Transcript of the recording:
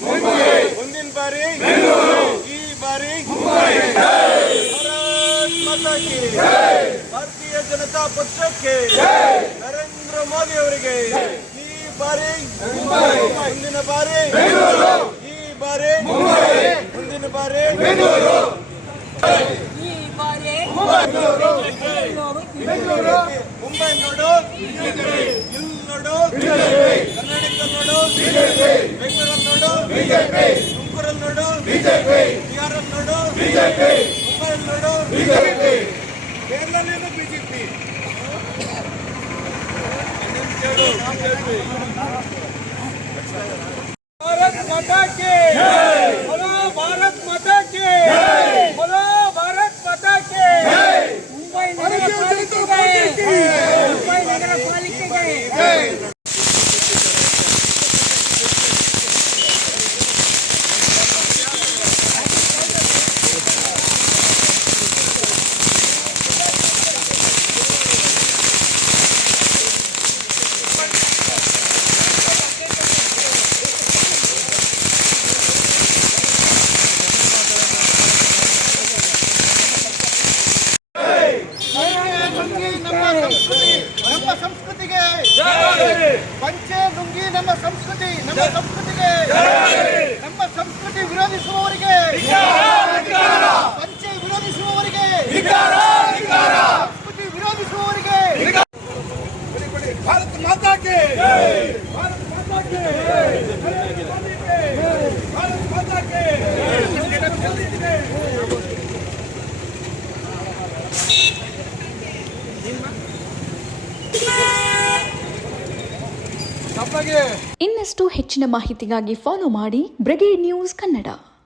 ಮುಂದಿನ ಬಾರಿ ಈ ಬಾರಿ ಭಾರತೀಯ ಜನತಾ ಪಕ್ಷಕ್ಕೆ ನರೇಂದ್ರ ಮೋದಿ ಅವರಿಗೆ ಈ ಬಾರಿ ಮುಂದಿನ ಬಾರಿ ಈ ಬಾರಿ ಮುಂದಿನ ಬಾರಿ ಮುಂಬೈ ನೋಡು ಇಲ್ಲಿ ನೋಡು ಕರ್ನಾಟಕ ನೋಡು ಬೆಂಗಳೂರಲ್ಲಿ ನೋಡು ತುಮಕೂರಲ್ಲಿ ನೋಡು ಬಿಹಾರಲ್ಲಿ ನೋಡು ಮುಂಬೈಯಲ್ಲಿ ನೋಡು ಕೇರಳನೇನು ಬಿಜೆಪಿ ಭಾರತ್ ಮಾತಾ ಕಿ बोलो भारत माता की बोलो भारत माता की मुंबई नगर पालिके ನಮ್ಮ ಸಂಸ್ಕೃತಿಗೆ ಪಂಚೆ ಲುಂಗಿ ನಮ್ಮ ಸಂಸ್ಕೃತಿಗೆ ನಮ್ಮ ಸಂಸ್ಕೃತಿ ವಿರೋಧಿಸುವವರಿಗೆ ಪಂಚೆ ವಿರೋಧಿಸುವವರಿಗೆ ಸಂಸ್ಕೃತಿ ವಿರೋಧಿಸುವವರಿಗೆ ಭಾರತ ಮಾತಾ ಕಿ ಭಾರತ ಮಾತಾ ಕಿ ಭಾರತ ಮಾತಾ ಕಿ ಇನ್ನಷ್ಟು ಹೆಚ್ಚಿನ ಮಾಹಿತಿಗಾಗಿ ಫಾಲೋ ಮಾಡಿ ಬ್ರಿಗೇಡ್ ನ್ಯೂಸ್ ಕನ್ನಡ.